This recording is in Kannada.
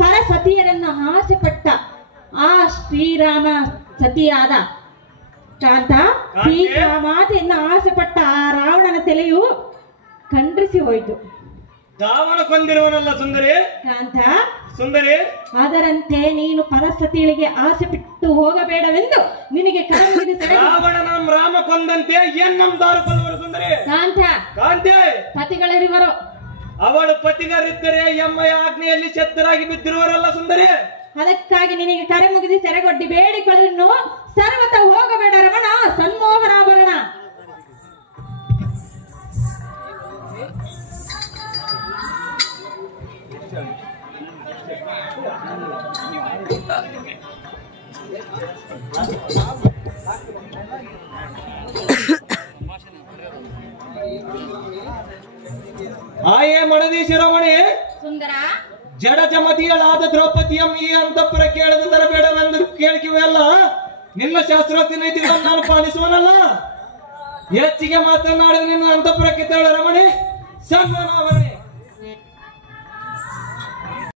ಪರಸತಿಯರನ್ನ ಆಸೆ ಪಟ್ಟ ಆ ಶ್ರೀರಾಮ ಸತಿಯಾದ ಕಾಂತ ಸೀತಾಮಾತೆಯನ್ನ ಆಸೆ ಪಟ್ಟ ಆ ರಾವಣನ ತಲೆಯು ಖಂಡ್ರಿಸಿ ಹೋಯಿತು. ರಾವಣ ಕೊಂದಿರುವನಲ್ಲ ಸುಂದರಿ ಕಾಂತ ಸುಂದರಿ, ಅದರಂತೆ ನೀನು ಪರಸತಿಗಳಿಗೆ ಆಸೆ ಬಿಟ್ಟು ಹೋಗಬೇಡವೆಂದು ನಿನಗೆ ರಾವಣನ ರಾಮ ಕೊಂದಂತೆ ಏನ್ ನಮ್ ದಾರು ಕೊಲ್ಲುವರು ಸುಂದರಿ. ಕಾಂತ ಕಾಂತೆ ಪತಿಗಳಿರುವರು, ಅವಳು ಪತಿಗರಿದ್ದರೆ ಎಮ್ಮಯ ಆಜ್ಞೆಯಲ್ಲಿ ಛತ್ತರಾಗಿ ಬಿದ್ದಿರುವರಲ್ಲ ಸುಂದರಿ. ಅದಕ್ಕಾಗಿ ನಿನಗೆ ಕರೆ ಮುಗಿದು ಸೆರೆಗೊಡ್ಡಿ ಬೇಡಿಕೊಳ್ಳನ್ನು ಸರ್ವತ ಹೋಗಬೇಡ ರಮಣ ಸನ್ಮೋಹನಾಭರಣ. ಆಯೇ ಮಡದಿ ಶಿರೋಮಣಿ ಸುಂದರ, ಜಡಜಮತಿಯಳಾದ ದ್ರೌಪದಿಯಂ ಈ ಅಂತಃಪುರ ಕೇಳದ ತರಬೇಡವೆಂದು ಕೇಳಿಕೆವೆಲ್ಲ ನಿನ್ನ ಶಾಸ್ತ್ರೋಕ್ತಿ ನೈತಿಗಳನ್ನು ನಾನು ಪಾಲಿಸುವನಲ್ಲ. ಹೆಚ್ಚಿಗೆ ಮಾತನಾಡಿದ ನಿನ್ನ ಅಂತಃಪುರಕ್ಕೆ ತೆರಳ ರಮಣಿ ಸನ್ಮಾನ